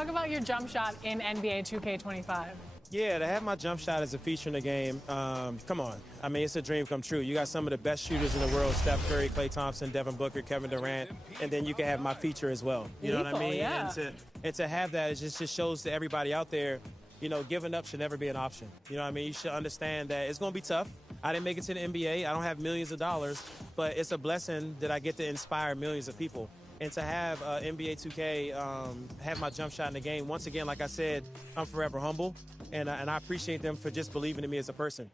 talk about your jump shot in NBA 2K25. Yeah, to have my jump shot as a feature in the game, come on. I mean, it's a dream come true. You got some of the best shooters in the world, Steph Curry, Klay Thompson, Devin Booker, Kevin Durant, and then you can have my feature as well. You know what I mean? Yeah. And to have that, it just shows to everybody out there, you know, giving up should never be an option. You know what I mean? You should understand that it's going to be tough. I didn't make it to the NBA. I don't have millions of dollars, but it's a blessing that I get to inspire millions of people. And to have NBA 2K have my jump shot in the game, once again, like I said, I'm forever humble, and I appreciate them for just believing in me as a person.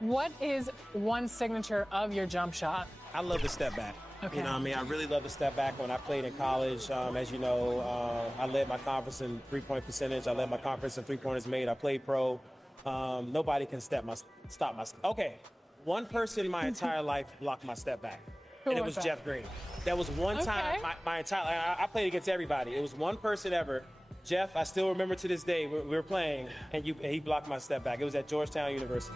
What is one signature of your jump shot? I love the step back. Okay. You know what I mean? I really love the step back. When I played in college, as you know, I led my conference in three-point percentage. I led my conference in three-pointers made. I played pro. Nobody can stop my. Okay, one person my entire life blocked my step back, and it was Jeff Green. That was one time my entire. I played against everybody. It was one person ever. Jeff, I still remember to this day. We were playing, and he blocked my step back. It was at Georgetown University.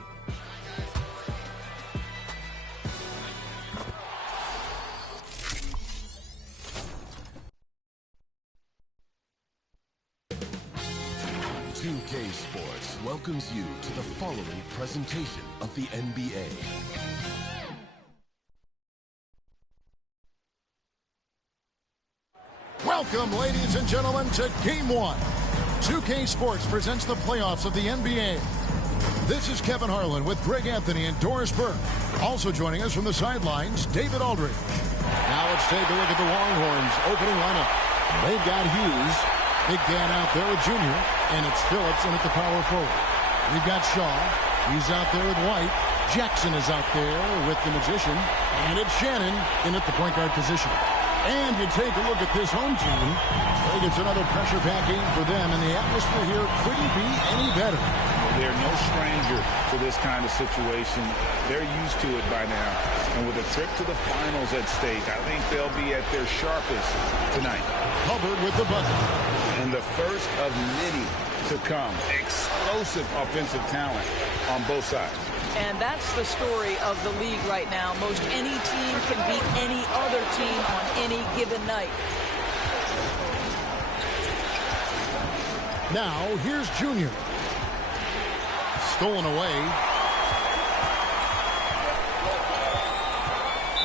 UK Sports welcomes you to the following presentation of the NBA. Welcome, ladies and gentlemen, to Game 1. 2K Sports presents the playoffs of the NBA. This is Kevin Harlan with Greg Anthony and Doris Burke. Also joining us from the sidelines, David Aldridge. Now let's take a look at the Longhorns opening lineup. They've got Hughes, Big Dan out there with Junior, and it's Phillips in at the power forward. We've got Shaw. He's out there with White. Jackson is out there with the Magician. And it's Shannon in at the point guard position. And you take a look at this home team. I think it's another pressure-packed game for them, and the atmosphere here couldn't be any better. They're no stranger to this kind of situation. They're used to it by now. And with a trip to the finals at stake, I think they'll be at their sharpest tonight. Hubbard with the bucket. And the first of many to come. Explosive offensive talent on both sides. And that's the story of the league right now. Most any team can beat any other team on any given night. Now, here's Junior. Stolen away.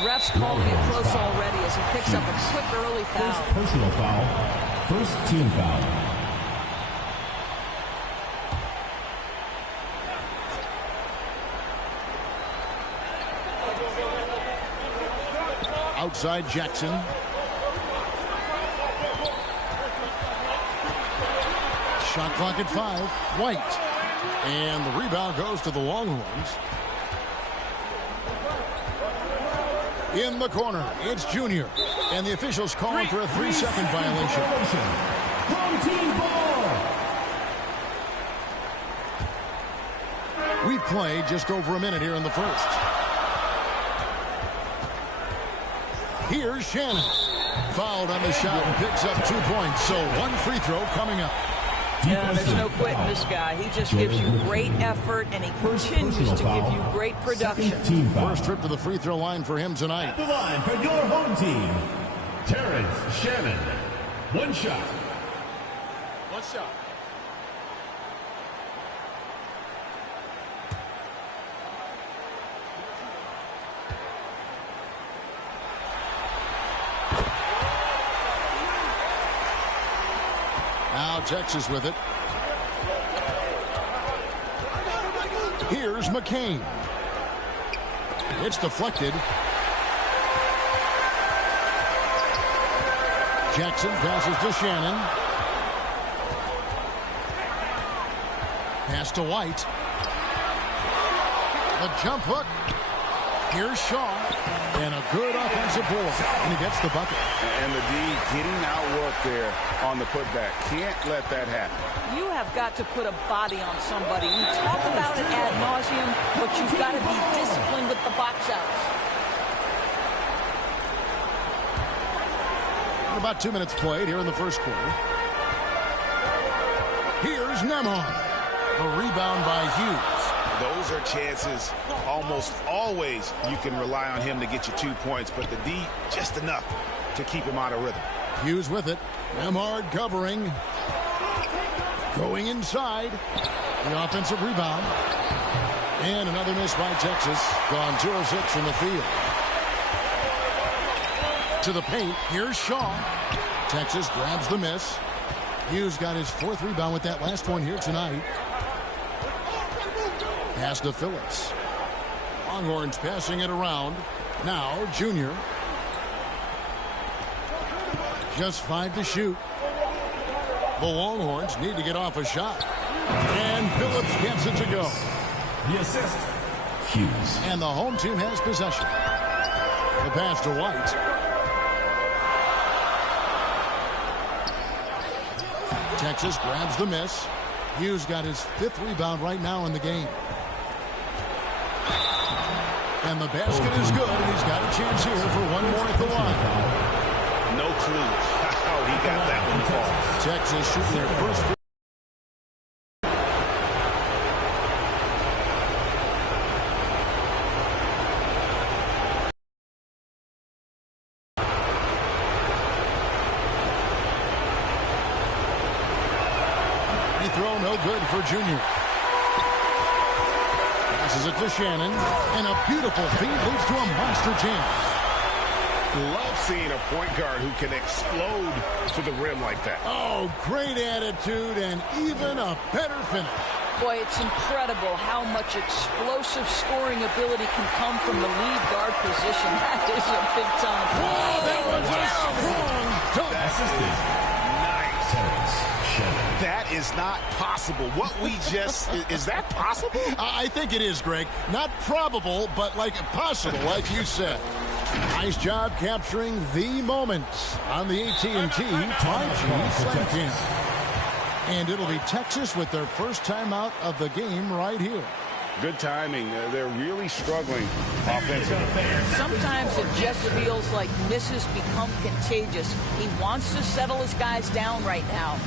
Refs calling it close already as he picks up a quick early foul. First personal foul. First team foul. Outside Jackson. Shot clock at 5. White. And the rebound goes to the Longhorns. In the corner, it's Junior. And the officials calling for a 3-second violation. Home team ball. We've played just over a minute here in the first. Here's Shannon. Fouled on the shot and picks up 2 points. So one free throw coming up. Yeah, there's no quitting this guy. He just gives you great effort, and he continues to give you great production. First trip to the free throw line for him tonight. At the line for your home team, Terrence Shannon. One shot. One shot. Now Texas with it. Here's McCain. It's deflected. Jackson passes to Shannon. Pass to White. The jump hook. Here's Shaw. And a good offensive board. And he gets the bucket. And the D getting outworked there on the putback. Can't let that happen. You have got to put a body on somebody. We talk about it ad nauseum, but you've got to be disciplined with the box outs. About 2 minutes played here in the first quarter. Here's Nemhard. The rebound by Hughes. Those are chances almost always you can rely on him to get you 2 points, but the D just enough to keep him out of rhythm. Hughes with it. Nemhard covering. Going inside. The offensive rebound. And another miss by Texas. Gone 2 of 6 from the field. To the paint. Here's Shaw. Texas grabs the miss. Hughes got his 4th rebound with that last one here tonight. Pass to Phillips. Longhorns passing it around. Now Junior. Just 5 to shoot. The Longhorns need to get off a shot. And Phillips gets it to go. The assist, Hughes. And the home team has possession. The pass to White. Texas grabs the miss. Hughes got his 5th rebound right now in the game. And the basket is good, and he's got a chance here for one more at the line. No clue how he got that one to fall. Texas shooting their first. Free throw, no good for Junior. Passes it to Shannon, and a beautiful feed leads to a monster chance. Love seeing a point guard who can explode to the rim like that. Oh, great attitude and even a better finish. Boy, it's incredible how much explosive scoring ability can come from the lead guard position. That is a big time. Oh, that was a strong dunk. Assisted. Nice. Terrence Shannon. That is not possible. What we just, is that possible? I think it is, Greg. Not probable, but like possible, like you said. Nice job capturing the moments on the AT&T 5G Sidekick. And it'll be Texas with their first timeout of the game right here. Good timing. They're really struggling offensively. Sometimes it just feels like misses become contagious. He wants to settle his guys down right now.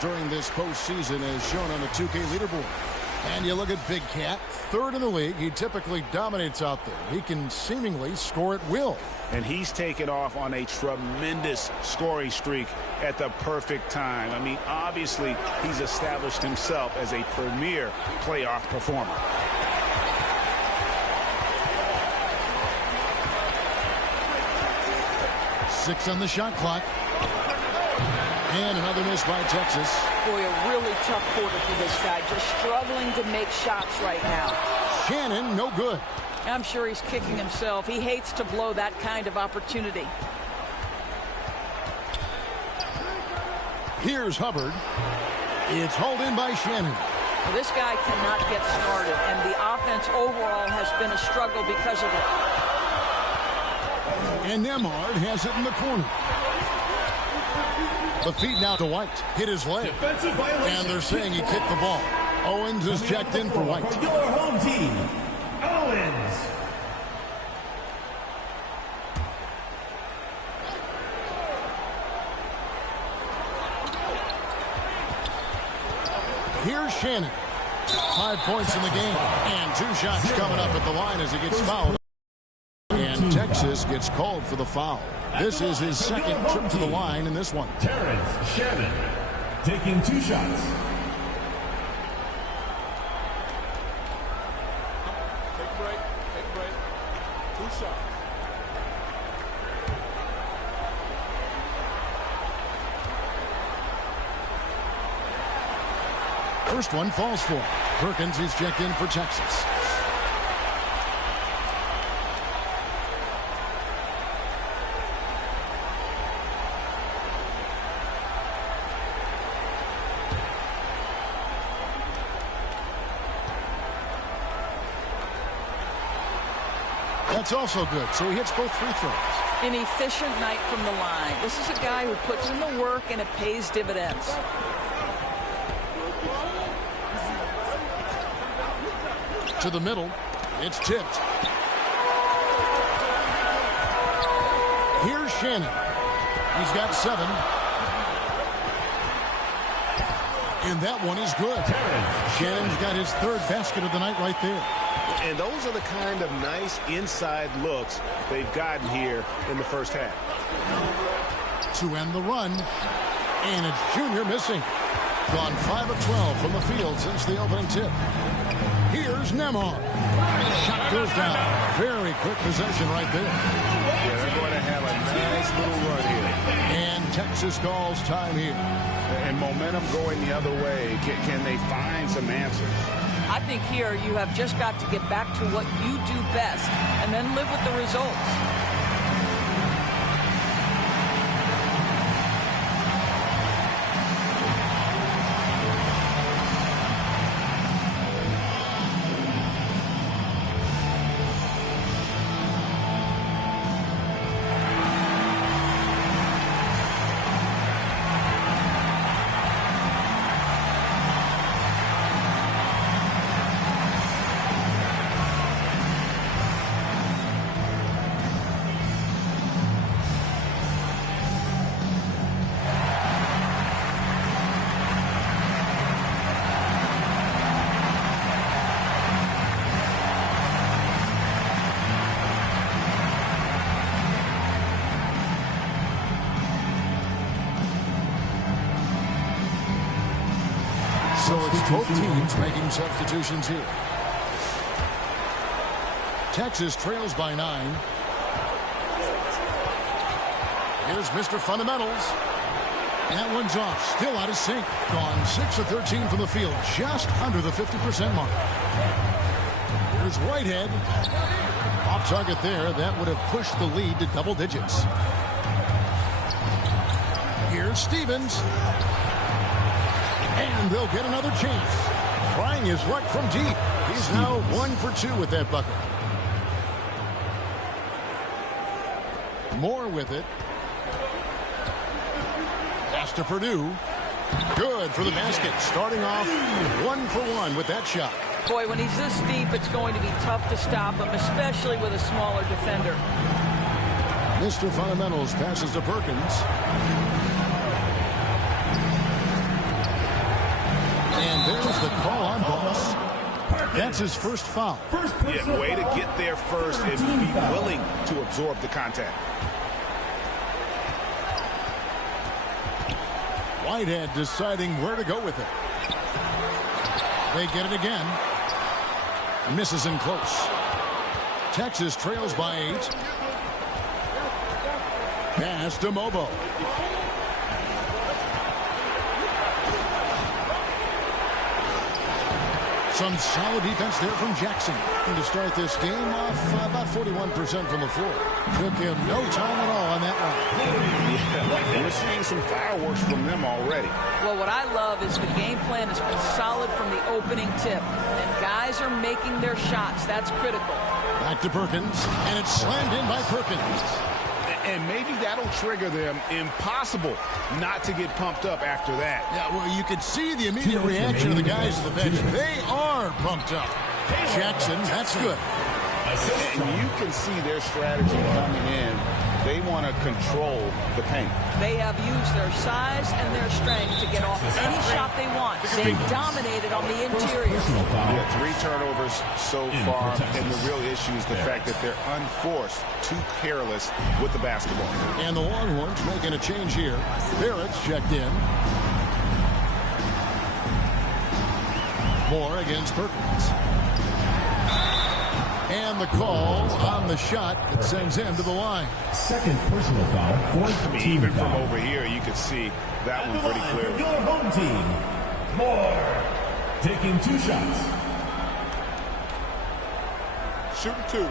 During this postseason as shown on the 2K leaderboard. And you look at Big Cat, 3rd in the league. He typically dominates out there. He can seemingly score at will. And he's taken off on a tremendous scoring streak at the perfect time. I mean, obviously, he's established himself as a premier playoff performer. Six on the shot clock. And another miss by Texas. Boy, a really tough quarter for this guy. Just struggling to make shots right now. Shannon, no good. I'm sure he's kicking himself. He hates to blow that kind of opportunity. Here's Hubbard. It's hauled in by Shannon. Well, this guy cannot get started, and the offense overall has been a struggle because of it. And Nemhard has it in the corner. The feed now to White. Hit his leg. And they're saying he kicked the ball. Owens is checked in for White. Your home team, Owens. Here's Shannon. 5 points in the game. And 2 shots coming up at the line as he gets fouled. And Texas gets called for the foul. This is his second trip to the line in this one. Terrence Shannon taking 2 shots. Take a break. 2 shots. First one falls for him. Perkins is checked in for Texas. That's also good, so he hits both free throws. An efficient night from the line. This is a guy who puts in the work and it pays dividends. To the middle. It's tipped. Here's Shannon. He's got 7. And that one is good. Shannon's got his 3rd basket of the night right there. And those are the kind of nice inside looks they've gotten here in the first half. To end the run. And it's Junior missing. Gone 5 of 12 from the field since the opening tip. Here's Nemhard. Shot goes down. Very quick possession right there. Yeah, they're going to have a nice little run here. And Texas calls time here. And momentum going the other way. Can they find some answers? I think here you have just got to get back to what you do best and then live with the results. So it's both teams making substitutions here. Texas trails by 9. Here's Mr. Fundamentals. That one's off. Still out of sync. Gone 6 of 13 from the field. Just under the 50% mark. Here's Whitehead. Off target there. That would have pushed the lead to double digits. Here's Stevens. And they'll get another chance. Trying his luck from deep. He's now 1 for 2 with that bucket. Moore with it. Pass to Purdue. Good for the basket. Starting off 1 for 1 with that shot. Boy, when he's this deep, it's going to be tough to stop him, especially with a smaller defender. Mr. Fundamentals passes to Perkins. And there's the call on Boss. That's his first foul. Yeah, way to get there first and be willing to absorb the contact. Whitehead deciding where to go with it. They get it again. Misses in close. Texas trails by 8. Pass to Mobo. Some solid defense there from Jackson. And to start this game off about 41% from the floor. Took him no time at all on that one. Yeah, we're seeing some fireworks from them already. Well, what I love is the game plan has been solid from the opening tip. And guys are making their shots. That's critical. Back to Perkins. And it's slammed in by Perkins. And maybe that'll trigger them. Impossible not to get pumped up after that. Yeah, well, you could see the immediate reaction of the guys at the bench. They are pumped up. Jackson, that's good. And you can see their strategy coming in. They want to control the paint. They have used their size and their strength to get off any shot they want. They dominated on the interior. Yeah, 3 turnovers so far, and the real issue is the fact that they're unforced, too careless with the basketball. And the Longhorns making a change here. Barrett's checked in. Moore against Perkins. And the call on the shot that sends him to the line. Second personal foul. Fourth team Even foul. from over here, you could see that one pretty clearly. Your home team, Moore. taking 2 shots. Shooting 2.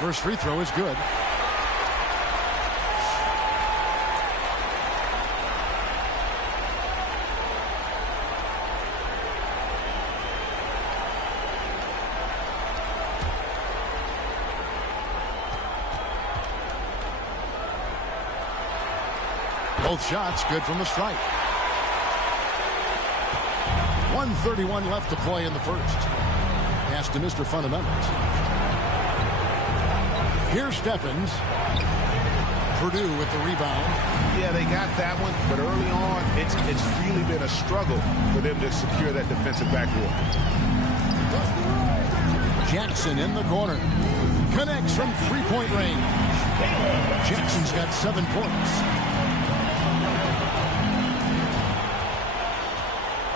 First free throw is good. Both shots good from the stripe. 1:31 left to play in the first. Pass to Mr. Fundamentals. Here's Stephens. Purdue with the rebound. Yeah, they got that one, but early on, it's really been a struggle for them to secure that defensive backboard. Jackson in the corner. Connects from three-point range. Jackson's got 7 points.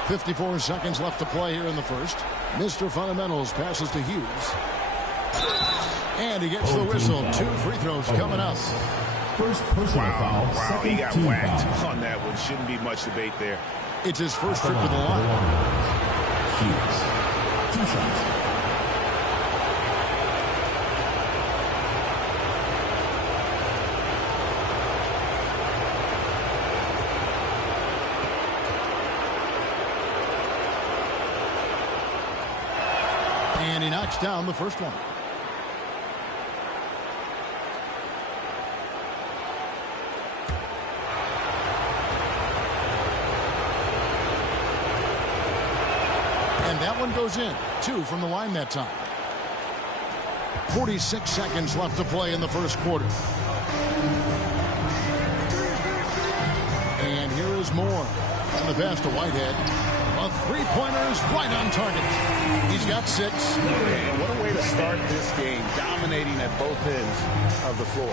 54 seconds left to play here in the first. Mr. Fundamentals passes to Hughes. And he gets the whistle. 2 free throws coming up. First personal foul. Wow, he got whacked on that one. Shouldn't be much debate there. It's his first trip to the line. Hughes. 2 shots. And he knocks down the first one. And that one goes in. 2 from the line that time. 46 seconds left to play in the first quarter. And here is Moore. And the pass to Whitehead. A three-pointer is right on target. He's got 6. And what a way to start this game, dominating at both ends of the floor.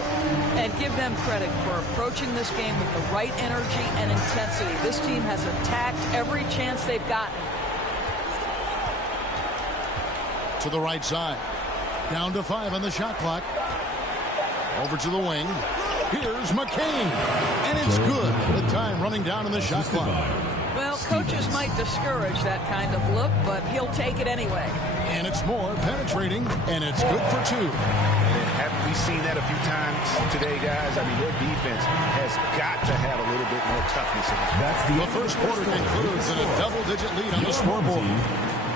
And give them credit for approaching this game with the right energy and intensity. This team has attacked every chance they've gotten. To the right side. Down to 5 on the shot clock. Over to the wing. Here's McCain. And it's good with time running down on the shot clock. Well, coaches might discourage that kind of look, but he'll take it anyway. And it's Moore penetrating, and it's good for 2. Haven't we seen that a few times today, guys? I mean, their defense has got to have a little bit more toughness in it. That's The first quarter concludes in a double-digit lead on the scoreboard.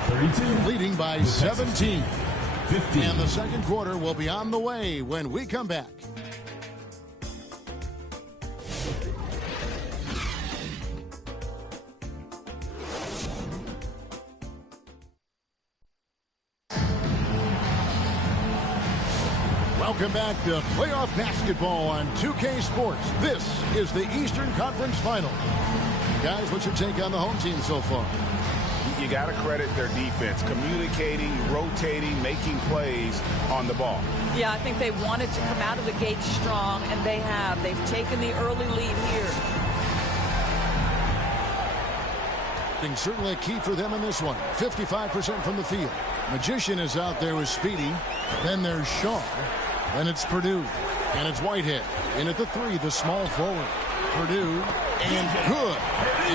32. Leading by 17. 15. And the second quarter will be on the way when we come back. Welcome back to playoff basketball on 2K Sports. This is the Eastern Conference Final. Guys, what's your take on the home team so far? You got to credit their defense, communicating, rotating, making plays on the ball. Yeah, I think they wanted to come out of the gate strong, and they have. They've taken the early lead here. Certainly a key for them in this one. 55% from the field. Magician is out there with Speedy. Then there's Shaw. Then it's Purdue. And it's Whitehead. In at the 3, the small forward. Purdue. And good.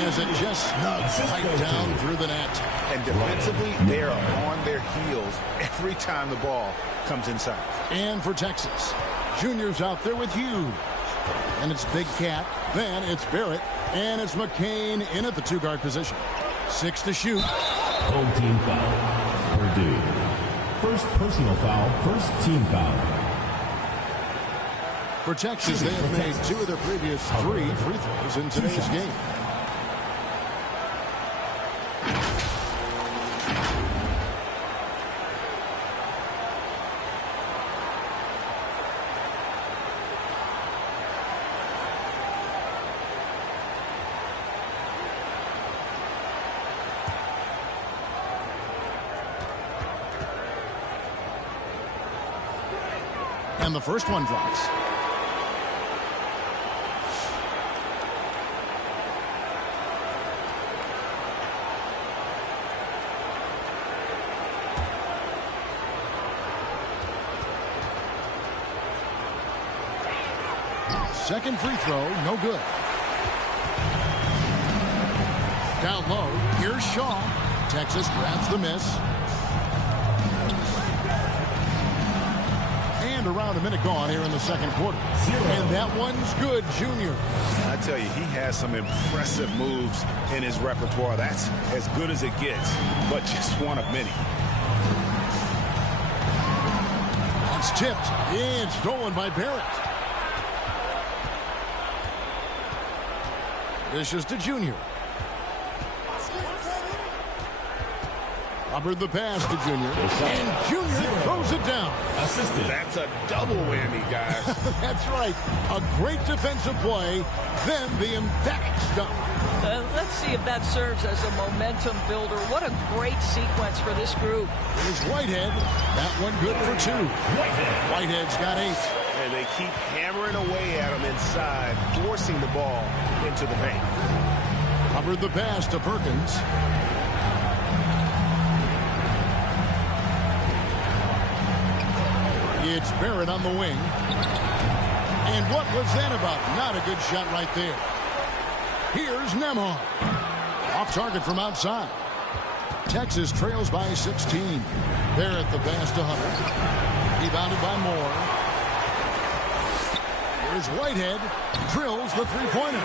As it just snugs right down through the net. And defensively, they are on their heels every time the ball comes inside. And for Texas, Junior's out there with Hughes. And it's Big Cat. Then it's Barrett. And it's McCain in at the 2-guard position. 6 to shoot. Home team foul. Purdue. First personal foul. First team foul. For Texas, they have made 2 of their previous 3 free throws in today's game. And the first one drops. Second free throw, no good. Down low, here's Shaw. Texas grabs the miss. And around a minute gone here in the second quarter. And that one's good, Junior. I tell you, he has some impressive moves in his repertoire. That's as good as it gets, but just one of many. It's tipped. And stolen by Barrett. Dishes to Junior. Hubbard the pass to Junior. And Junior throws it down. Assisted. That's a double whammy, guys. That's right. A great defensive play, then the emphatic stuff. Let's see if that serves as a momentum builder. What a great sequence for this group. Here's Whitehead. That one good for 2. Whitehead's got 8. And they keep hammering away at him inside, forcing the ball into the paint. Hubbard the pass to Perkins. It's Barrett on the wing. And what was that about? Not a good shot right there. Here's Nembhard. Off target from outside. Texas trails by 16. Barrett the pass to Hubbard. Rebounded by Moore. Here's Whitehead. Drills the three-pointer.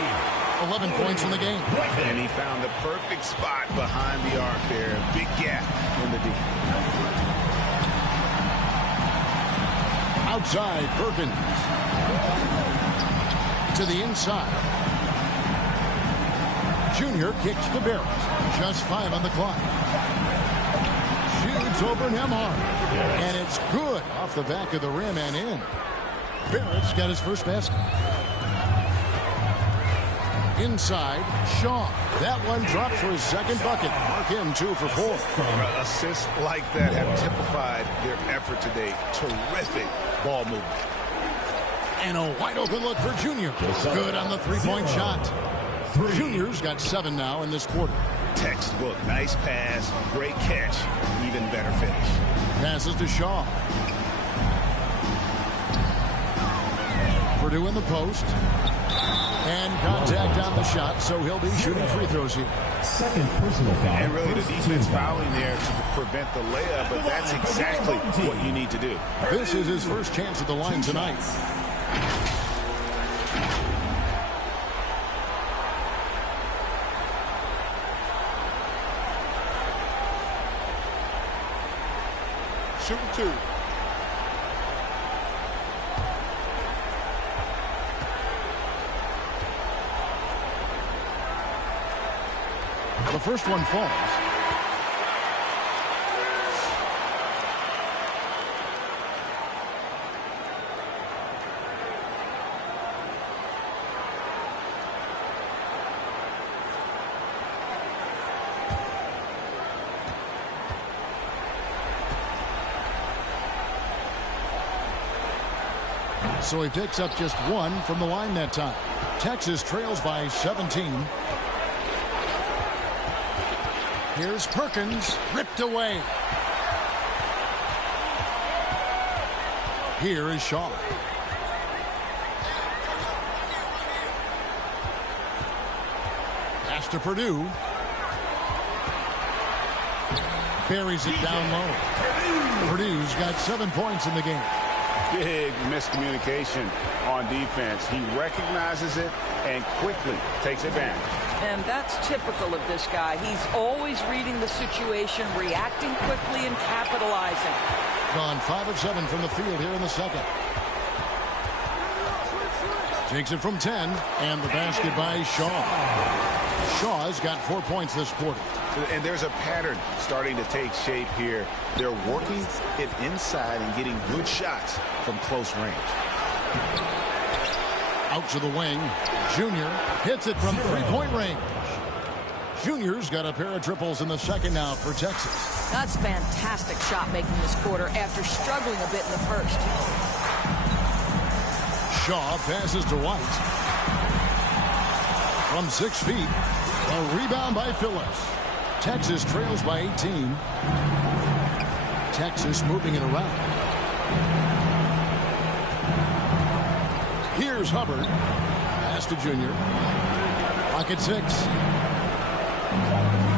11 points in the game. And he found the perfect spot behind the arc there. Big gap in the D. Outside, Perkins. To the inside. Junior kicks to Barrett. Just 5 on the clock. Shoots over Nembhard. And it's good off the back of the rim and in. Barrett's got his first basket. Inside, Shaw. That one dropped for his second bucket. Mark him 2 for 4. Assists like that have typified their effort today. Terrific ball movement. And a wide open look for Junior. Good on the three-point shot. Junior's got 7 now in this quarter. Textbook. Nice pass. Great catch. Even better finish. Passes to Shaw. Purdue in the post. And contact on the shot, so he'll be shooting free throws here. Second personal foul. And really the defense fouling there to prevent the layup, but that's exactly what you need to do. This is his first chance at the line tonight. Shooting 2. The first one falls. So he picks up just 1 from the line that time. Texas trails by 17. Here's Perkins, ripped away. Here is Shaw. Pass to Purdue. Buries it down low. Purdue's got 7 points in the game. Big miscommunication on defense. He recognizes it and quickly takes advantage. And that's typical of this guy. He's always reading the situation, reacting quickly, and capitalizing. Gone 5 of 7 from the field here in the second. Takes it from 10, and the basket by Shaw. Shaw's got 4 points this quarter. And there's a pattern starting to take shape here. They're working it inside and getting good shots from close range. Out to the wing. Junior hits it from three-point range. Junior's got a pair of triples in the second now for Texas. That's fantastic shot making this quarter after struggling a bit in the first. Shaw passes to White. From 6 feet. A rebound by Phillips. Texas trails by 18. Texas moving it around. Here's Hubbard. Pass to Junior. Rocket 6.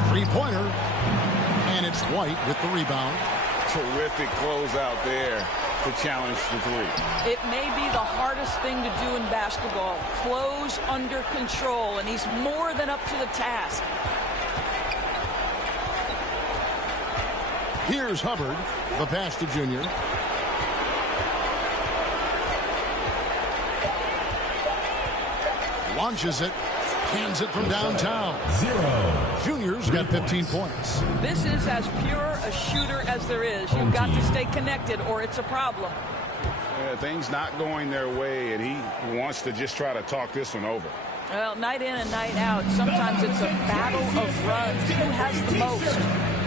Three-pointer. And it's White with the rebound. Terrific closeout there to challenge the three. It may be the hardest thing to do in basketball. Close under control, and he's more than up to the task. Here's Hubbard. The pass to Junior. Launches it. Hands it from downtown. 0. Junior's got 15 points. This is as pure a shooter as there is. You've got to stay connected or it's a problem. Yeah, things not going their way, and he wants to just try to talk this one over. Well, night in and night out, sometimes it's a battle of runs. Who has the most?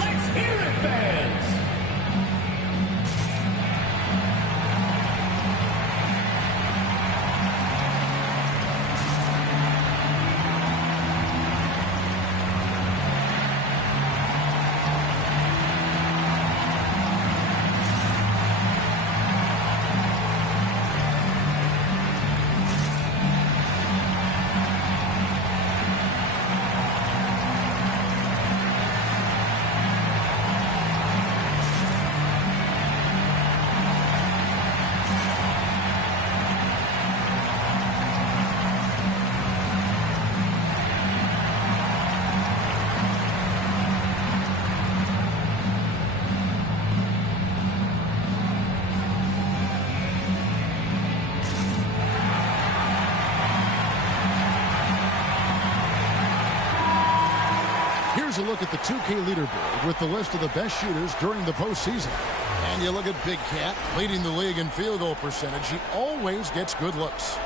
Let's hear it, fans. Here's a look at the 2K leaderboard with the list of the best shooters during the postseason. And you look at Big Cat, leading the league in field goal percentage. He always gets good looks.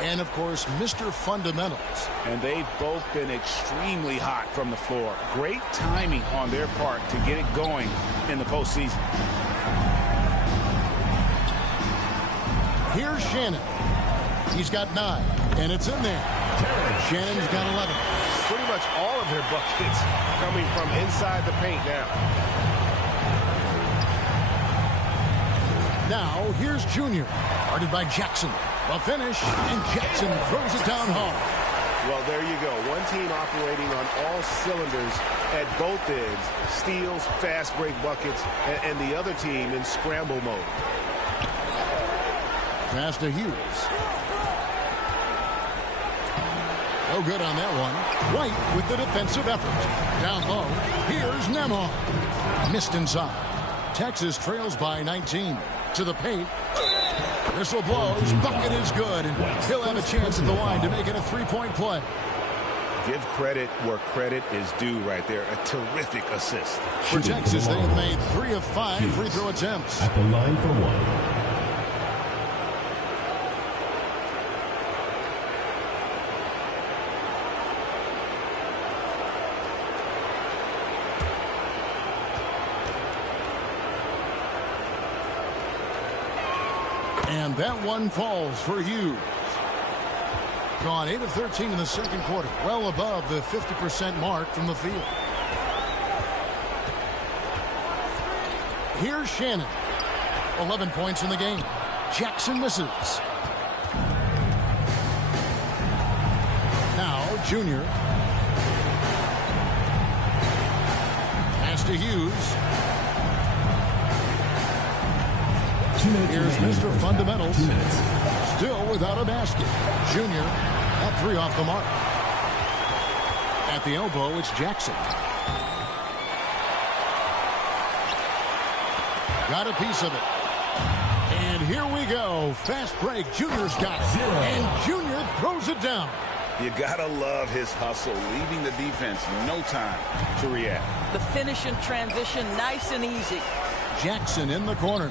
And, of course, Mr. Fundamentals. And they've both been extremely hot from the floor. Great timing on their part to get it going in the postseason. Here's Shannon. He's got 9, and it's in there. Shannon's got 11. Pretty much all of their buckets coming from inside the paint now. Now, here's Junior. Guarded by Jackson. The finish, and Jackson throws it down hard. Well, there you go. One team operating on all cylinders at both ends. Steals, fast break buckets, and the other team in scramble mode. Pass to Hughes. No good on that one. White with the defensive effort. Down low, here's Nemhard. Missed inside. Texas trails by 19. To the paint. Whistle blows. Bucket is good. And he'll have a chance at the line to make it a three-point play. Give credit where credit is due right there. A terrific assist. For Texas, they have made 3 of 5 free throw attempts. At the line for one. And that one falls for Hughes. Gone 8 of 13 in the second quarter. Well above the 50% mark from the field. Here's Shannon. 11 points in the game. Jackson misses. Now Junior. Pass to Hughes. Here's Mr. Fundamentals. Still without a basket. Junior, that 3 off the mark. At the elbow, it's Jackson. Got a piece of it. And here we go. Fast break. Junior's got it. And Junior throws it down. You gotta love his hustle, leaving the defense no time to react. The finish in transition, nice and easy. Jackson in the corner.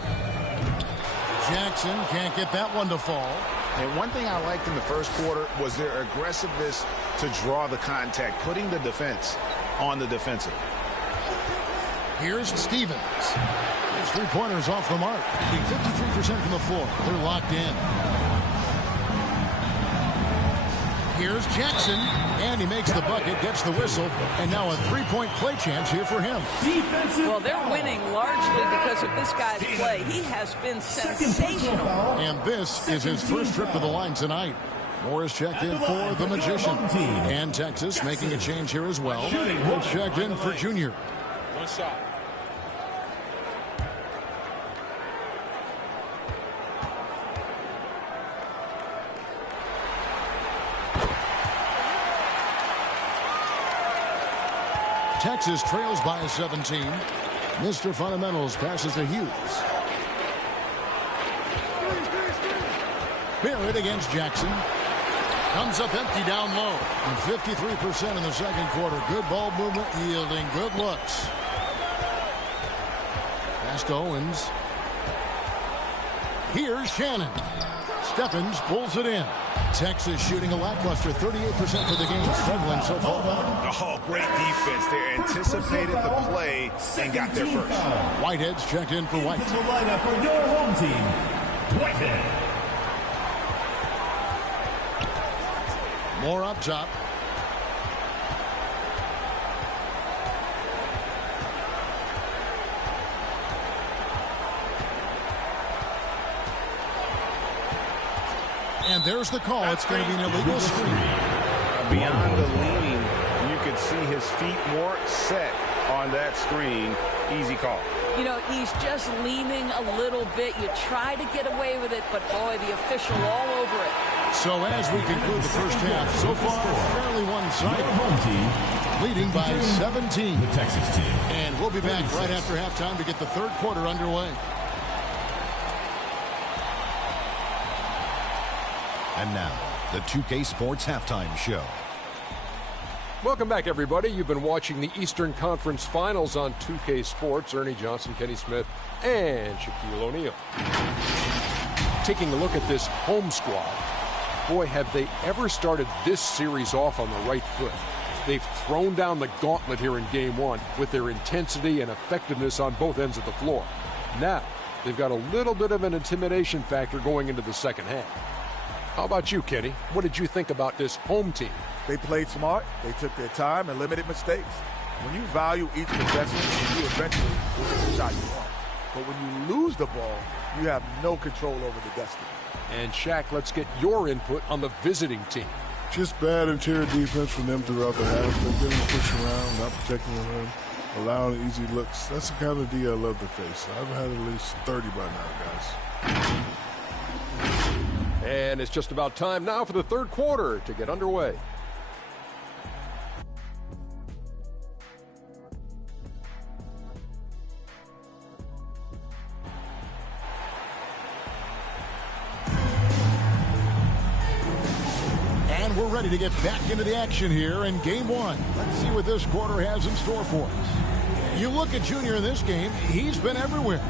Jackson can't get that one to fall. And one thing I liked in the first quarter was their aggressiveness to draw the contact, putting the defense on the defensive. Here's Stevens. His three-pointers off the mark. 53% from the floor. They're locked in. Here's Jackson, and he makes the bucket, gets the whistle, and now a three-point play chance here for him. Well, they're winning largely because of this guy's play. He has been sensational. And this is his first trip to the line tonight. Morris checked in for the Magician. And Texas making a change here as well. We'll check in for Junior. One shot. Texas trails by 17. Mr. Fundamentals passes to Hughes. Barrett against Jackson. Comes up empty down low. 53% in the second quarter. Good ball movement, yielding good looks. Pass to Owens. Here's Shannon. Stephens pulls it in. Texas shooting a lackluster 38% for the game, struggling so far. Oh, great defense. They anticipated the play and got there first. Whitehead's checked in for White. The lineup for your home team, Whitehead. More up top. And there's the call. It's going to be an illegal screen. Beyond the leaning, you could see his feet more set on that screen. Easy call. You know, he's just leaning a little bit. You try to get away with it, but boy, the official all over it. So as we conclude the first half, so far fairly one-sided. Home team Leading by 17. The Texas team. And we'll be back right after halftime to get the third quarter underway. And now, the 2K Sports Halftime Show. Welcome back, everybody. You've been watching the Eastern Conference Finals on 2K Sports. Ernie Johnson, Kenny Smith, and Shaquille O'Neal. Taking a look at this home squad. Boy, have they ever started this series off on the right foot. They've thrown down the gauntlet here in Game 1 with their intensity and effectiveness on both ends of the floor. Now, they've got a little bit of an intimidation factor going into the second half. How about you, Kenny? What did you think about this home team? They played smart. They took their time and limited mistakes. When you value each possession, you eventually will get the shot you want. But when you lose the ball, you have no control over the destiny. And Shaq, let's get your input on the visiting team. Just bad interior defense from them throughout the half. They're getting pushed around, not protecting the rim, allowing easy looks. That's the kind of D I love to face. I've had at least 30 by now, guys. And it's just about time now for the third quarter to get underway. And we're ready to get back into the action here in Game 1. Let's see what this quarter has in store for us. You look at Junior in this game, he's been everywhere.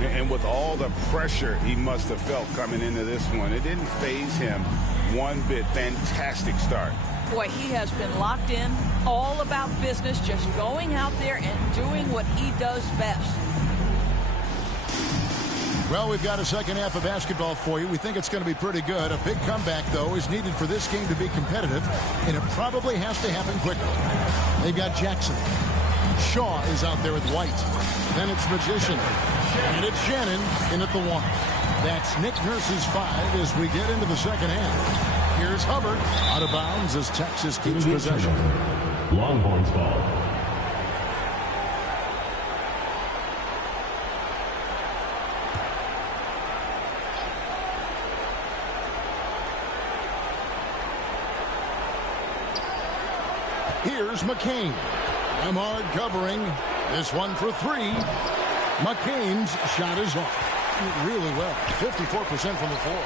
And with all the pressure he must have felt coming into this one, it didn't faze him one bit. Fantastic start. Boy, he has been locked in, all about business, just going out there and doing what he does best. Well, we've got a second half of basketball for you. We think it's going to be pretty good. A big comeback, though, is needed for this game to be competitive, and it probably has to happen quickly. They've got Jackson. Shaw is out there with White. Then it's Magician. And it's Shannon in at the 1. That's Nick Nurse's 5 as we get into the second half. Here's Hubbard out of bounds as Texas keeps possession. Longhorns ball. Here's McCain. Emhard covering. This one for 3. McCain's shot is off. Really well. 54% from the floor.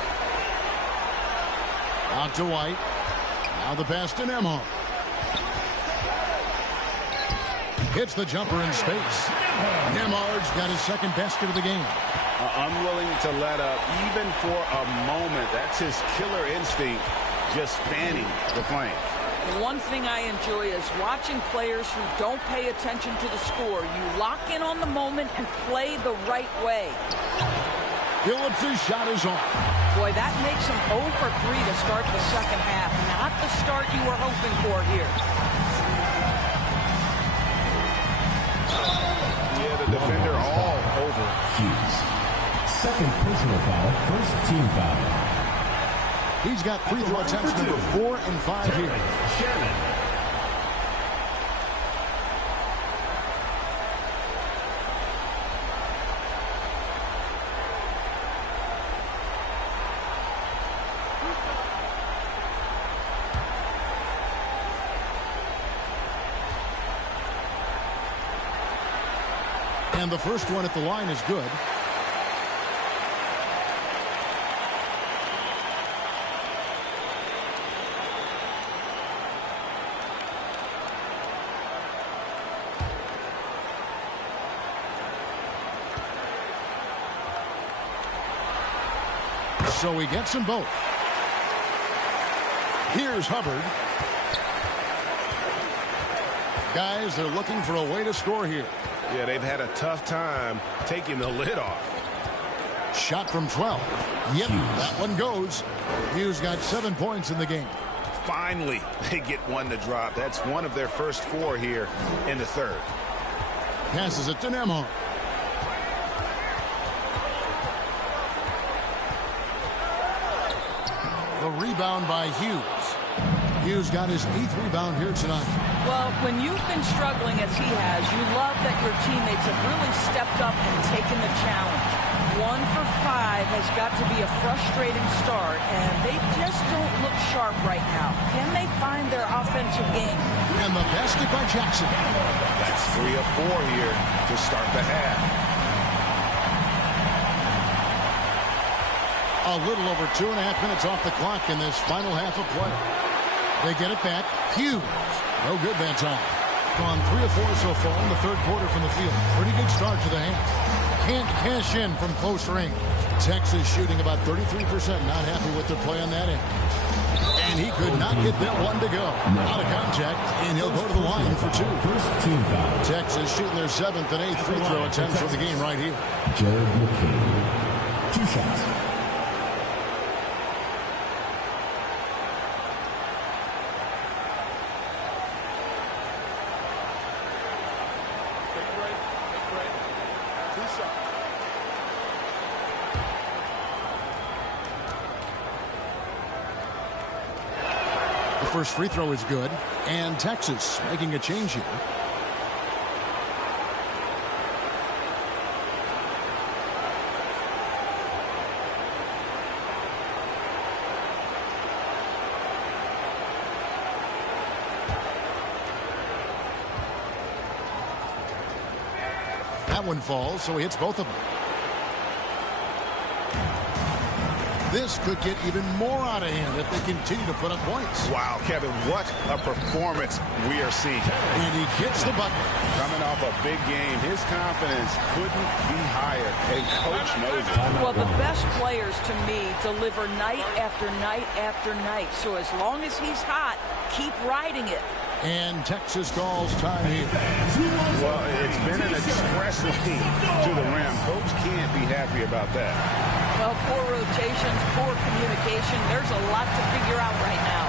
Out to White. Now the pass to Emhard. Hits the jumper in space. Emhard's got his second basket of the game. Unwilling to let up even for a moment. That's his killer instinct, just fanning the flame. One thing I enjoy is watching players who don't pay attention to the score. You lock in on the moment and play the right way. Phillips' shot is off. Boy, that makes him 0 for 3 to start the second half. Not the start you were hoping for here. Yeah, the defender all over. Hughes. Second personal foul, first team foul. He's got free throw attempts number 4 and 5 here. Sherman. And the first one at the line is good. So he gets them both. Here's Hubbard. Guys, they're looking for a way to score here. Yeah, they've had a tough time taking the lid off. Shot from 12. Yep, that one goes. Hughes got 7 points in the game. Finally, they get one to drop. That's one of their first 4 here in the third. Passes it to Nembhard. The rebound by Hughes. Hughes got his 8th rebound here tonight. Well, when you've been struggling as he has, you love that your teammates have really stepped up and taken the challenge. 1 for 5 has got to be a frustrating start, and they just don't look sharp right now. Can they find their offensive game? And the basket by Jackson. That's 3 of 4 here to start the half. A little over 2.5 minutes off the clock in this final half of play. They get it back. Hughes. No good that time. Gone 3 of 4 so far in the third quarter from the field. Pretty good start to the half. Can't cash in from close range. Texas shooting about 33%. Not happy with their play on that end. And he could not get that one to go. Out of contact, and he'll go to the line for 2. First team foul. Texas shooting their 7th and 8th free throw attempts for the game right here. Jared McCain. 2 shots. First free throw is good, and Texas making a change here. That one falls, so he hits both of them. This could get even more out of hand if they continue to put up points. Wow, Kevin, what a performance we are seeing. And he gets the bucket. Coming off a big game, his confidence couldn't be higher, and Coach knows it. Well, the best players, to me, deliver night after night after night. So as long as he's hot, keep riding it. And Texas calls time here. Well, it's been an express lane to the rim. Coach can't be happy about that. Well, poor rotations, poor communication. There's a lot to figure out right now.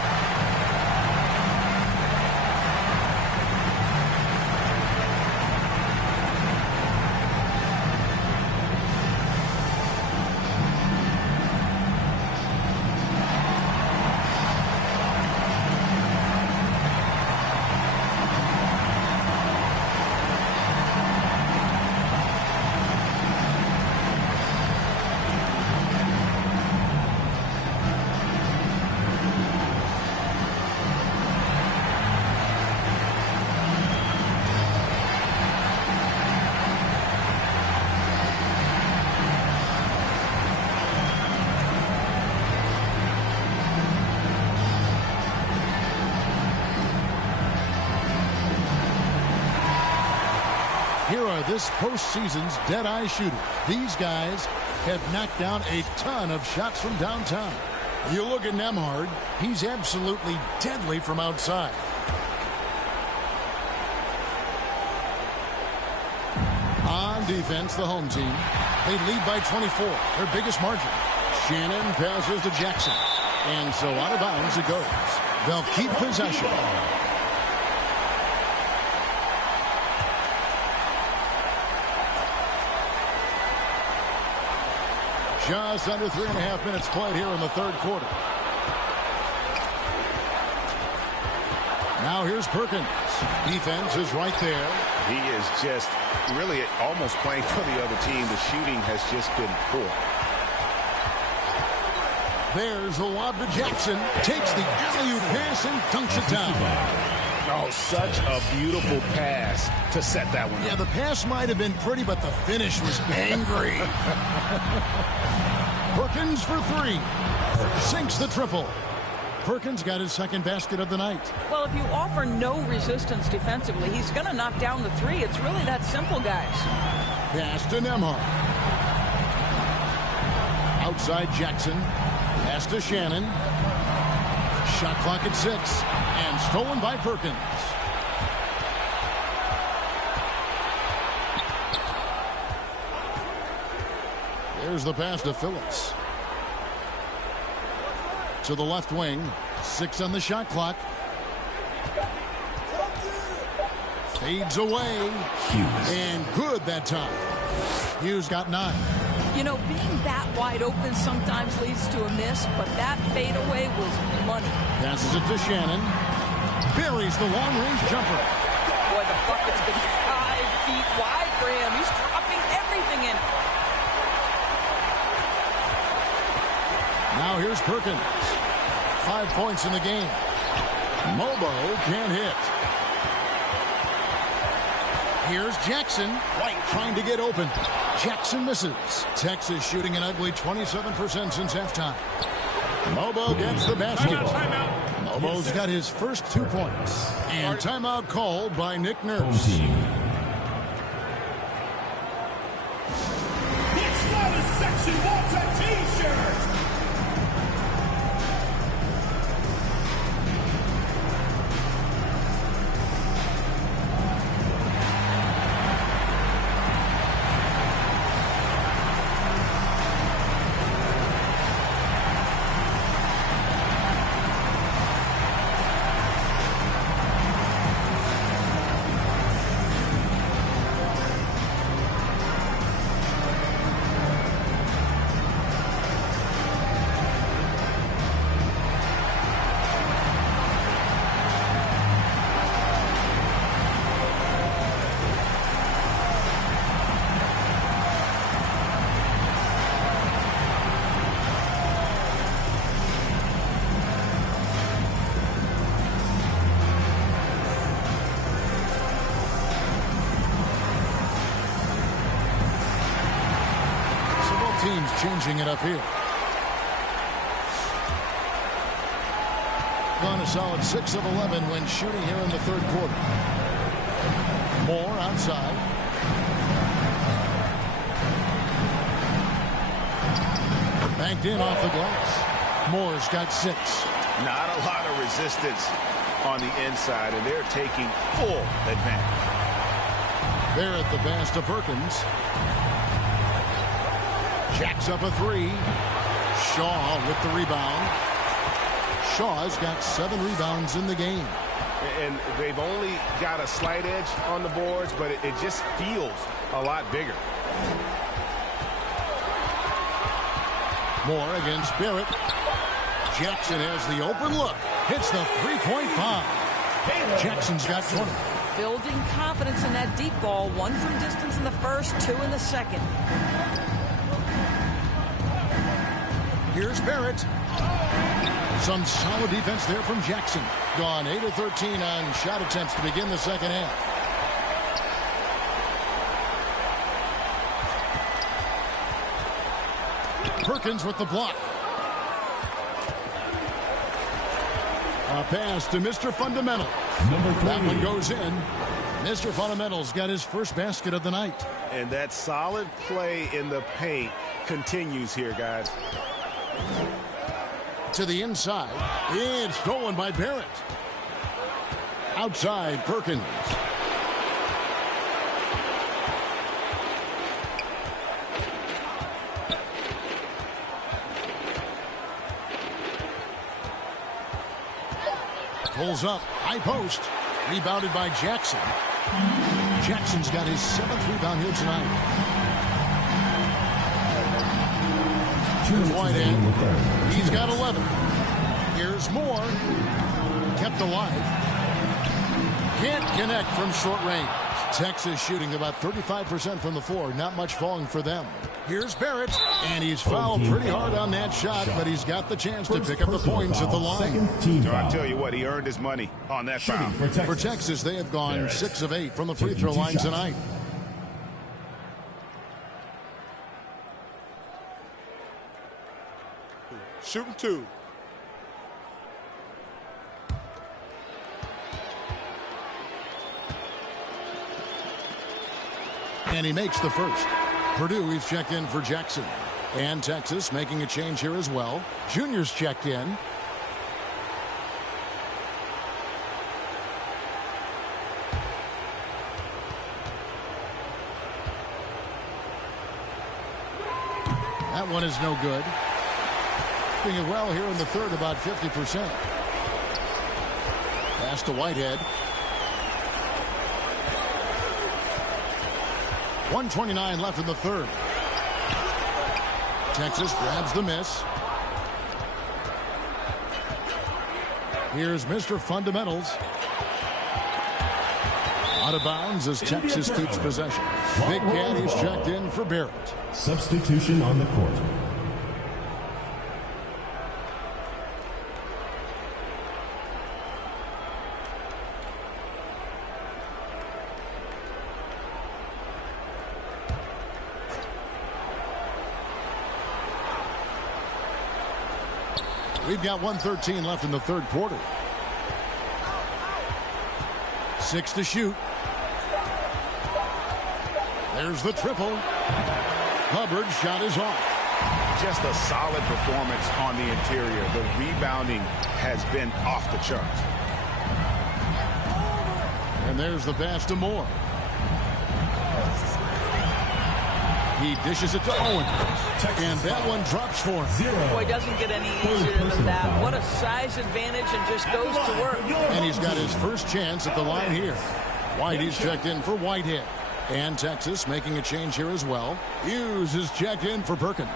Here are this postseason's dead-eye shooters. These guys have knocked down a ton of shots from downtown. You look at Nembhard, he's absolutely deadly from outside. On defense, the home team, they lead by 24, their biggest margin. Shannon passes to Jackson. And so out of bounds it goes. They'll keep possession. Just under 3.5 minutes played here in the third quarter. Now here's Perkins. Defense is right there. He is just really almost playing for the other team. The shooting has just been poor. There's the lob to Jackson. Takes the alley-oop pass and dunks it down. Oh, such a beautiful pass to set that one. Yeah, the pass might have been pretty, but the finish was angry. Perkins for three. Sinks the triple. Perkins got his second basket of the night. Well, if you offer no resistance defensively, he's going to knock down the three. It's really that simple, guys. Pass to Nembhard. Outside Jackson. Pass to Shannon. Shot clock at 6. And stolen by Perkins. There's the pass to Phillips. To the left wing. 6 on the shot clock. Fades away. Hughes. And good that time. Hughes got 9. You know, being that wide open sometimes leads to a miss, but that fadeaway was money. Passes it to Shannon. Buries the long-range jumper. Boy, the bucket's been 5 feet wide for him. He's dropping everything in. Now here's Perkins. 5 points in the game. Mobo can't hit. Here's Jackson. White trying to get open. Jackson misses. Texas shooting an ugly 27% since halftime. Mobo gets the basket. Mobo's got his first 2 points. And timeout called by Nick Nurse. Home team. It's not a section wants a t-shirt. Teams changing it up here. Gone a solid 6 of 11 when shooting here in the third quarter. Moore outside. Banked in off the glass. Moore's got 6. Not a lot of resistance on the inside, and they're taking full advantage. Barrett the pass to Perkins. Jacks up a 3. Shaw with the rebound. Shaw's got 7 rebounds in the game. And they've only got a slight edge on the boards, but it just feels a lot bigger. Moore against Barrett. Jackson has the open look. Hits the three-point bomb. Jackson's got 20. Building confidence in that deep ball. 1 from distance in the first, 2 in the second. Here's Barrett. Some solid defense there from Jackson. Gone 8 of 13 on shot attempts to begin the second half. Perkins with the block. A pass to Mr. Fundamental. That one goes in. Mr. Fundamental's got his first basket of the night. And that solid play in the paint continues here, guys. To the inside. It's stolen by Barrett. Outside, Perkins. Pulls up, high post, rebounded by Jackson. Jackson's got his 7th rebound here tonight. Here's Whitehead. He's got 11. Here's Moore. Kept alive. Can't connect from short range. Texas shooting about 35% from the floor. Not much falling for them. Here's Barrett, and he's fouled pretty hard on that shot, but he's got the chance to pick up the points at the line. So I tell you what, he earned his money on that foul. For Texas, they have gone 6 of 8 from the free throw line tonight. Shooting 2. And he makes the first. Purdue, he's checked in for Jackson. And Texas making a change here as well. Junior's checked in. That one is no good. Doing it well here in the third, about 50%. Pass to Whitehead. 1:29 left in the third. Texas grabs the miss. Here's Mr. Fundamentals. Out of bounds as Texas keeps possession. Big Cat is checked in for Barrett. Substitution on the court. We've got 1:13 left in the third quarter. 6 to shoot. There's the triple. Hubbard's shot is off. Just a solid performance on the interior. The rebounding has been off the charts. And there's the pass to Moore. He dishes it to Owen. And that one drops for him. Boy, doesn't get any easier than that. What a size advantage, and just goes to work. And he's got his first chance at the line here. Whitey's checked in for Whitehead. And Texas making a change here as well. Hughes is checked in for Perkins.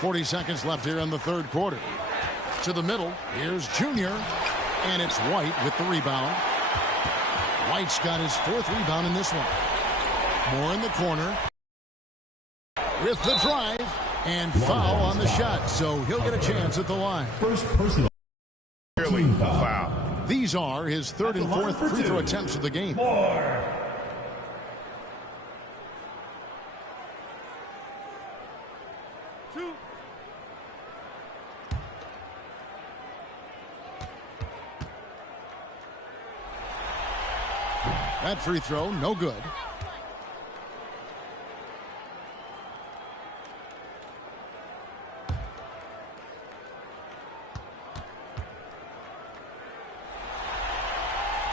.40 seconds left here in the third quarter. To the middle, here's Junior, and it's White with the rebound. White's got his 4th rebound in this one. Moore in the corner. With the drive, and foul on the shot, so he'll get a chance at the line. First personal. Clearly a foul. These are his 3rd and 4th free throw attempts of the game. That free throw, no good.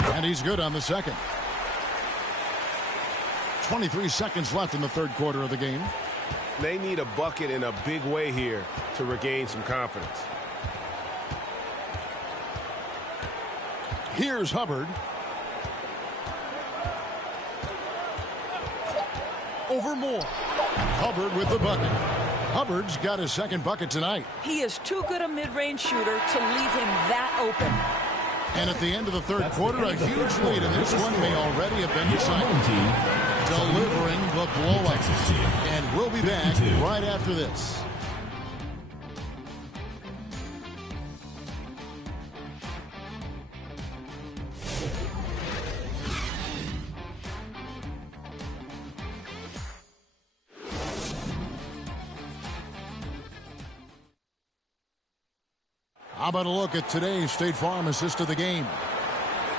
And he's good on the second. 23 seconds left in the third quarter of the game. They need a bucket in a big way here to regain some confidence. Here's Hubbard. Over Moore. Hubbard with the bucket. Hubbard's got his 2nd bucket tonight. He is too good a mid-range shooter to leave him that open. And at the end of the third quarter, a huge lead, and this one may already have been decided. Delivering the blowout. And we'll be back right after this. How about a look at today's State Farm assist of the game?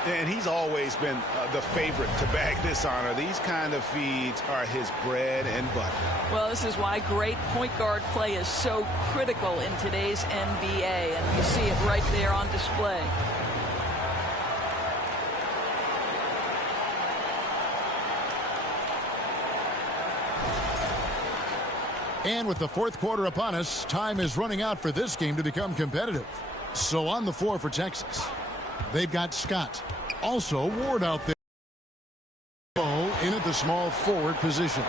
And he's always been the favorite to bag this honor. These kind of feeds are his bread and butter. Well, this is why great point guard play is so critical in today's NBA, and you see it right there on display. And with the fourth quarter upon us, time is running out for this game to become competitive. So on the floor for Texas, they've got Scott. Also Ward out there in at the small forward position.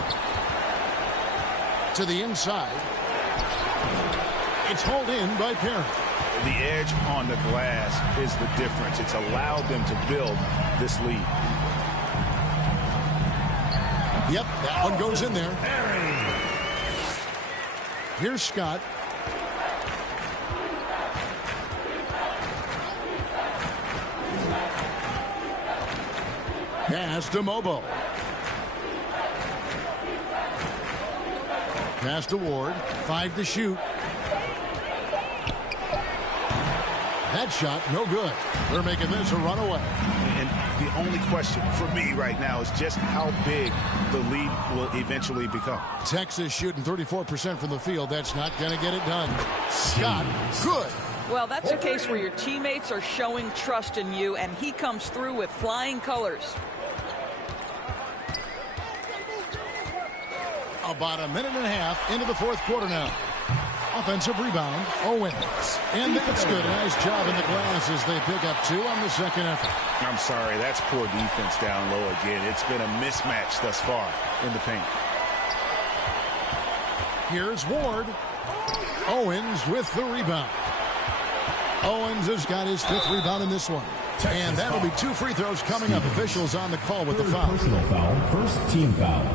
To the inside. It's hauled in by Perry. The edge on the glass is the difference. It's allowed them to build this lead. Yep, that one goes in there. Here's Scott. Pass to Mobo. Pass to Ward. 5 to shoot. That shot, no good. They're making this a runaway. And the only question for me right now is just how big the lead will eventually become. Texas shooting 34% from the field. That's not going to get it done. Scott, good. Well, that's a case where your teammates are showing trust in you, and he comes through with flying colors. About a minute and a half into the fourth quarter now. Offensive rebound, Owens. And that's good. A nice job in the glass as they pick up 2 on the second effort. I'm sorry, that's poor defense down low again. It's been a mismatch thus far in the paint. Here's Ward. Owens with the rebound. Owens has got his 5th rebound in this one. And that'll be 2 free throws coming up. Officials on the call with the foul. Personal foul, first team foul.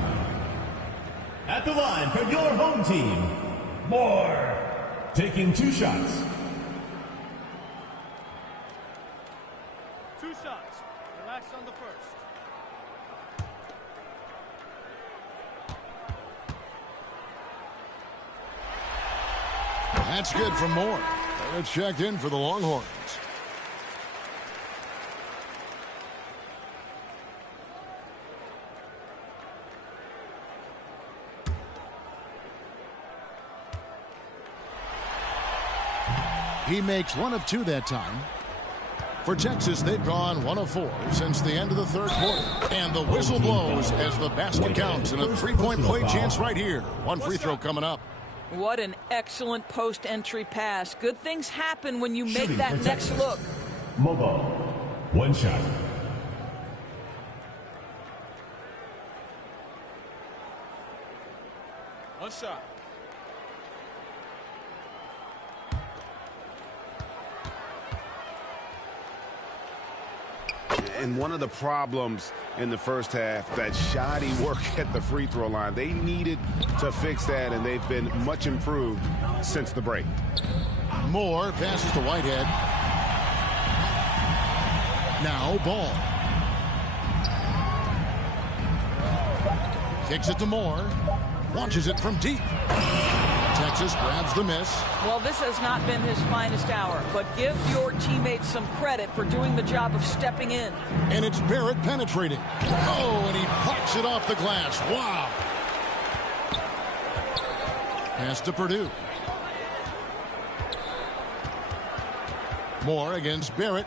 At the line for your home team, Moore, taking 2 shots. 2 shots. Relax on the first. That's good from Moore. It's checked in for the Longhorns. He makes 1 of 2 that time. For Texas, they've gone 1 of 4 since the end of the third quarter. And the whistle blows as the basket counts, and a 3-point play chance right here. 1 free throw coming up. What an excellent post-entry pass. Good things happen when you make that next look. Mobo, 1 shot. One shot. And one of the problems in the first half, that shoddy work at the free throw line. They needed to fix that, and they've been much improved since the break. Moore passes to Whitehead. Now Ball. Kicks it to Moore. Launches it from deep. Texas grabs the miss. Well, this has not been his finest hour, but give your teammates some credit for doing the job of stepping in. And it's Barrett penetrating. Oh, and he pops it off the glass. Wow. Pass to Purdue. Moore against Barrett.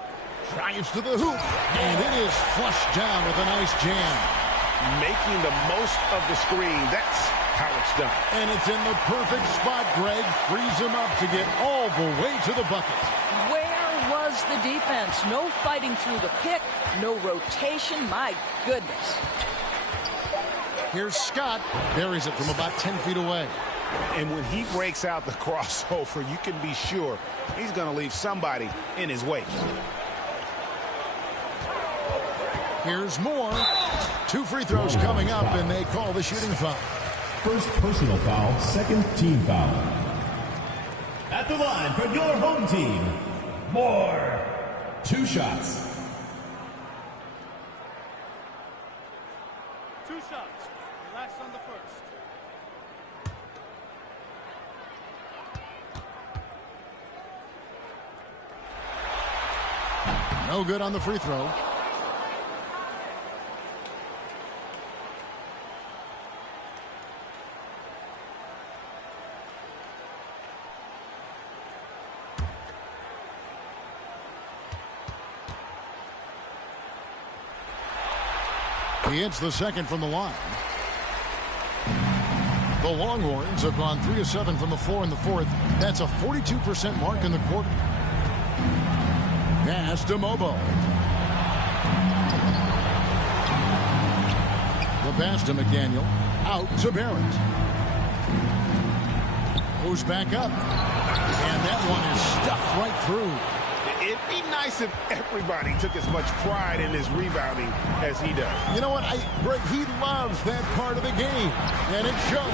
Drives to the hoop. And it is flushed down with a nice jam. Making the most of the screen. That's how it's done. And it's in the perfect spot. Greg frees him up to get all the way to the bucket. Where was the defense? No fighting through the pick. No rotation. My goodness. Here's Scott. Buries it from about 10 feet away. And when he breaks out the crossover, you can be sure he's going to leave somebody in his wake. Here's Moore. 2 free throws coming up, and they call the shooting foul. First personal foul, second team foul. At the line for your home team, Moore, 2 shots. 2 shots. Relax on the first. No good on the free throw. He hits the second from the line. The Longhorns have gone 3 of 7 from the floor in the fourth. That's a 42% mark in the quarter. Pass to Mobo. The pass to McDaniel. Out to Barrett. Goes back up. And that one is stuffed right through. It'd be nice if everybody took as much pride in his rebounding as he does. You know what, Greg, he loves that part of the game, and it shows.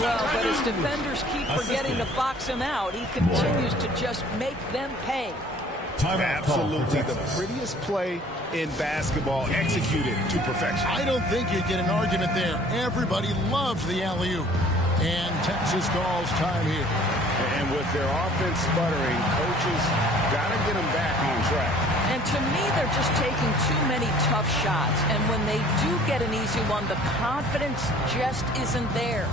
Well, but his defenders keep forgetting to box him out. He continues to just make them pay. Absolutely the prettiest play in basketball, executed to perfection. I don't think you get an argument there. Everybody loves the alley-oop. And Texas calls time here. And with their offense sputtering, coaches got to get them back on track. And to me, they're just taking too many tough shots. And when they do get an easy one, the confidence just isn't there.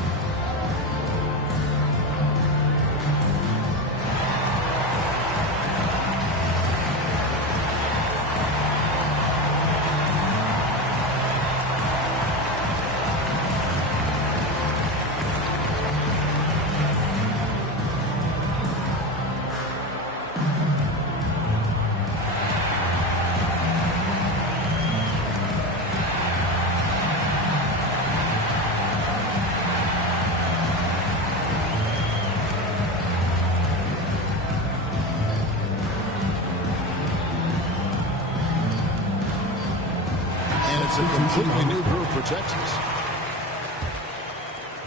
It's a completely new group for Texas.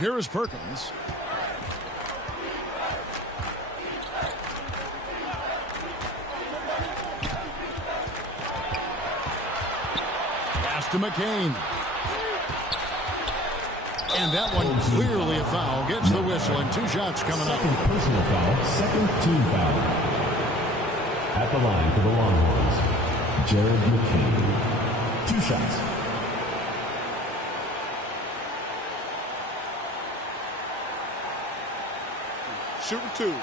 Here is Perkins. Pass to McCain. And that one clearly a foul. Gets the whistle and 2 shots coming up. Second personal foul, second team foul. At the line for the Longhorns, Jared McCain. 2 shots. Shooting 2.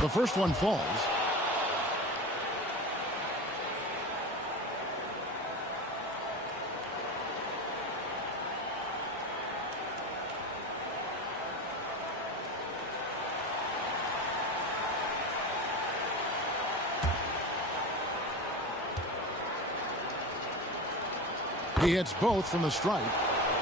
The first one falls. He hits both from the stripe.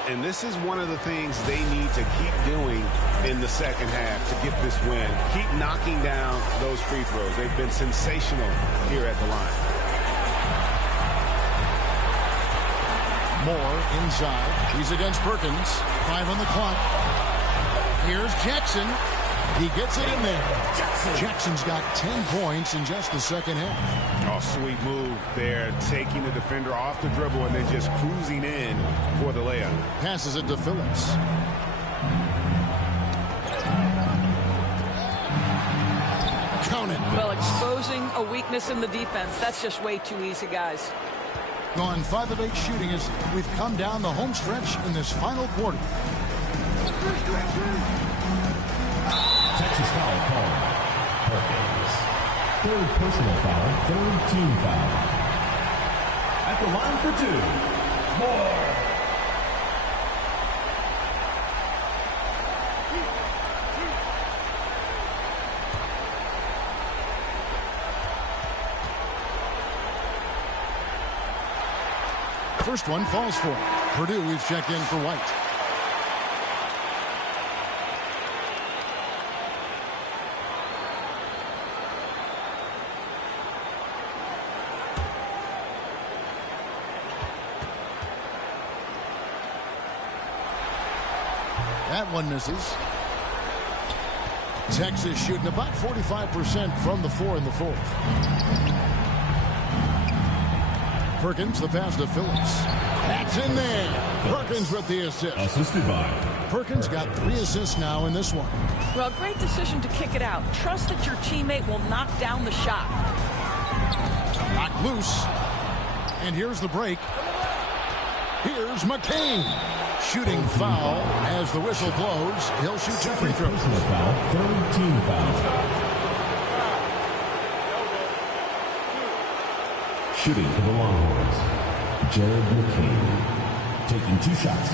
And this is one of the things they need to keep doing in the second half to get this win. Keep knocking down those free throws. They've been sensational here at the line. Moore inside. He's against Perkins. 5 on the clock. Here's Jackson. He gets it in there. Jackson's got 10 points in just the second half. Oh, sweet move there, taking the defender off the dribble and then just cruising in for the layup. Passes it to Phillips. Count it. Well, exposing a weakness in the defense, that's just way too easy, guys. Gone 5 of 8 shooting as we've come down the home stretch in this final quarter. Texas foul called. Perkins. 3rd personal foul, 3rd team foul. At the line for 2, Moore. First one falls for him. Purdue, we've checked in for White. That one misses. Texas shooting about 45% from the 4 in the fourth. Perkins, the pass to Phillips. That's in there. Perkins with the assist. Assisted by. Perkins got 3 assists now in this one. Well, great decision to kick it out. Trust that your teammate will knock down the shot. Knocked loose. And here's the break. Here's McCain. Shooting foul as the whistle blows. He'll shoot 2 free throws. Foul, 3rd team foul. Shooting for the Longhorns, Jared McCain. Taking 2 shots.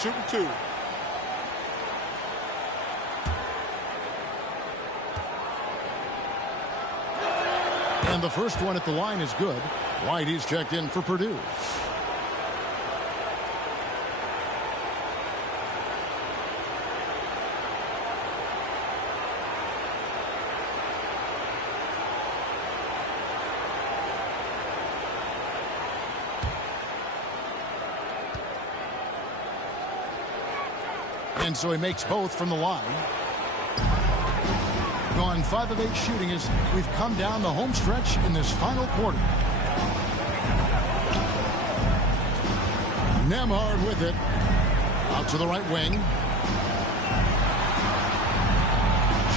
Shooting 2. And the first one at the line is good. Whitey's checked in for Purdue. And so he makes both from the line. Gone 5 of 8 shooting as we've come down the home stretch in this final quarter. Nembhard with it. Out to the right wing.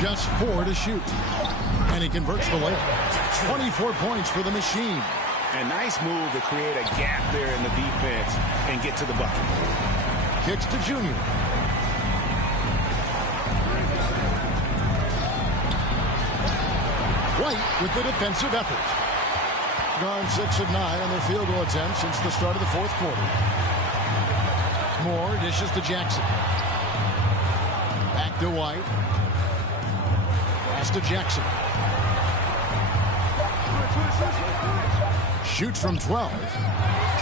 Just 4 to shoot. And he converts the layup. 24 points for the machine. A nice move to create a gap there in the defense and get to the bucket. Kicks to Junior. White with the defensive effort. Gone 6 of 9 on their field goal attempts since the start of the fourth quarter. Moore dishes to Jackson. Back to White. Pass to Jackson. Shoots from 12.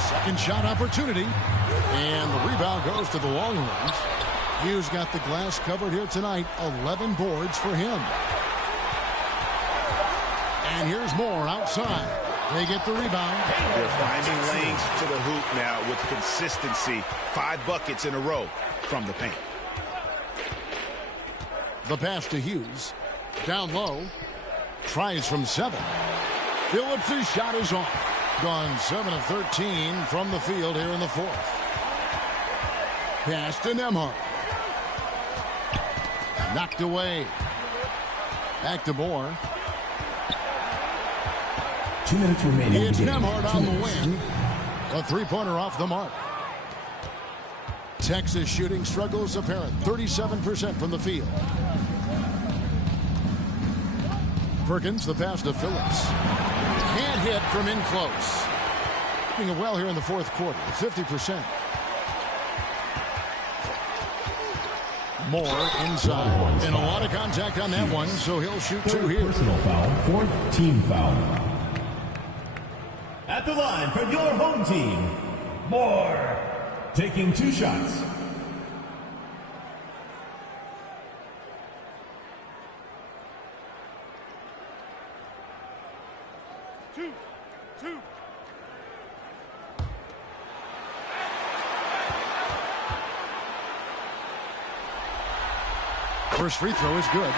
Second shot opportunity. And the rebound goes to the Longhorns. Hughes got the glass covered here tonight. 11 boards for him. And here's Moore outside. They get the rebound. They're finding lanes to the hoop now with consistency. 5 buckets in a row from the paint. The pass to Hughes. Down low. Tries from 7. Phillips' shot is off. Gone 7 of 13 from the field here in the fourth. Pass to Nembhard. Knocked away. Back to Moore. 2 minutes remaining. It's Nembhard on the win. A 3-pointer off the mark. Texas shooting struggles apparent. 37% from the field. Perkins, the pass to Phillips. Can't hit from in close. Doing it well here in the fourth quarter. 50%. Moore inside. And a lot of contact on that one, so he'll shoot 2 here. Personal foul, 4th team foul. At the line for your home team, Moore, taking 2 shots. Two. First free throw is good.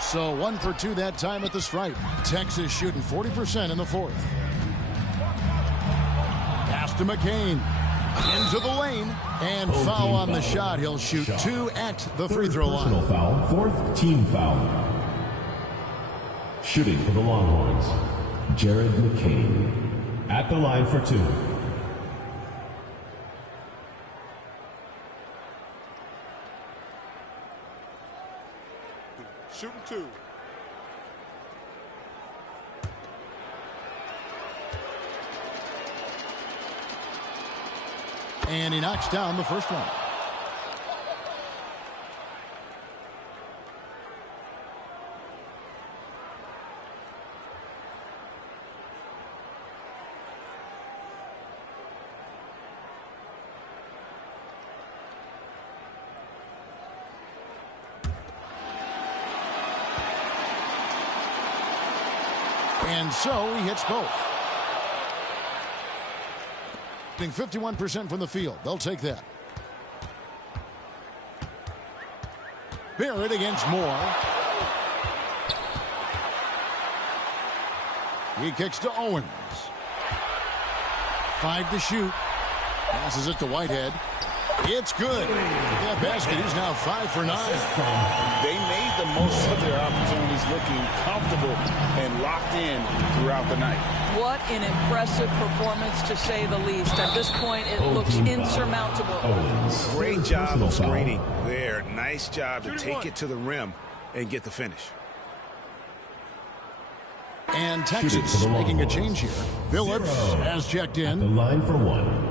So 1 for 2 that time at the stripe. Texas shooting 40% in the fourth. Pass to McCain. Into the lane. And foul on the shot. He'll shoot 2 at the free throw line. Personal foul, 4th team foul. Shooting for the Longhorns, Jared McCain. At the line for 2. Shooting 2. And he knocks down the first one. And so he hits both. 51% from the field. They'll take that. Barrett against Moore. He kicks to Owens. 5 to shoot. Passes it to Whitehead. It's good. That basket is now 5 for 9. They made the most of their opportunities, looking comfortable and locked in throughout the night. What an impressive performance, to say the least. At this point, it looks insurmountable. Great job of screening there. Nice job to take it to the rim and get the finish. And Texas making a change here. Phillips has checked in. The line for 1.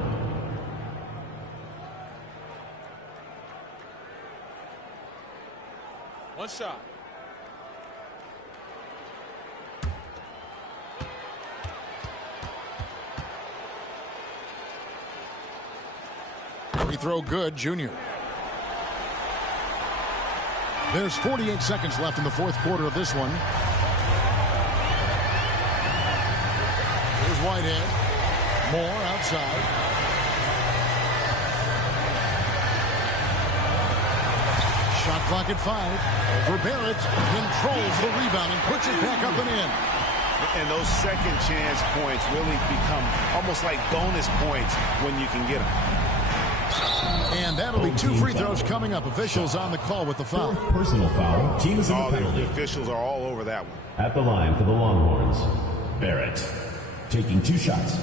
One shot. Free throw good, Junior. There's 48 seconds left in the fourth quarter of this one. Here's Whitehead. Moore outside. Shot clock at 5. Over Barrett. Controls the rebound and puts it back up and in. And those second chance points really become almost like bonus points when you can get them. And that'll be 2 free throws coming up. Officials on the call with the foul. Personal foul. Team is in the penalty. The officials are all over that one. At the line for the Longhorns, Barrett taking 2 shots.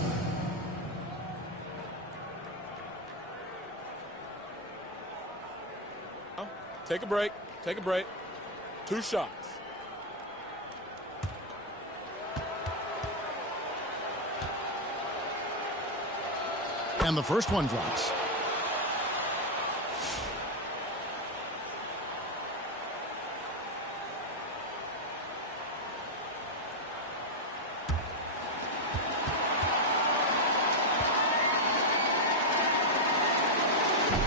Take a break. Take a break. 2 shots. And the first one drops.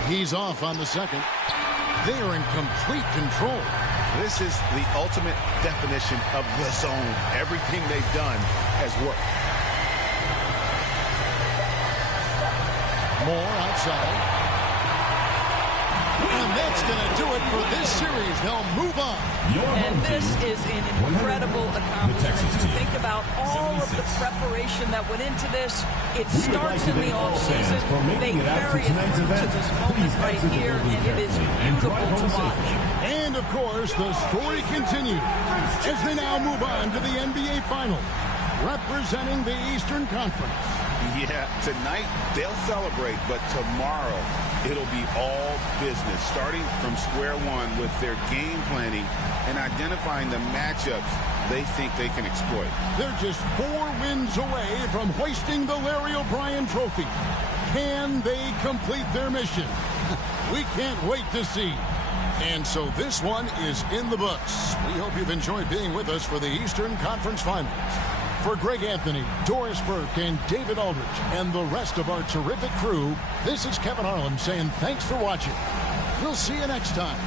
He's off on the second. They are in complete control. This is the ultimate definition of the zone. Everything they've done has worked. Moore outside. And that's going to do it for this series. They'll move on. And this is an incredible accomplishment. Think about all of the preparation that went into this. It starts in the offseason. They carry it through to this moment right here, and it is beautiful to watch. And, of course, the story continues as they now move on to the NBA Finals, representing the Eastern Conference. Yeah, tonight they'll celebrate, but tomorrow it'll be all business, starting from square one with their game planning and identifying the matchups they think they can exploit. They're just 4 wins away from hoisting the Larry O'Brien Trophy. Can they complete their mission? We can't wait to see. And so this one is in the books. We hope you've enjoyed being with us for the Eastern Conference Finals. For Greg Anthony, Doris Burke, and David Aldridge, and the rest of our terrific crew, this is Kevin Harlan saying thanks for watching. We'll see you next time.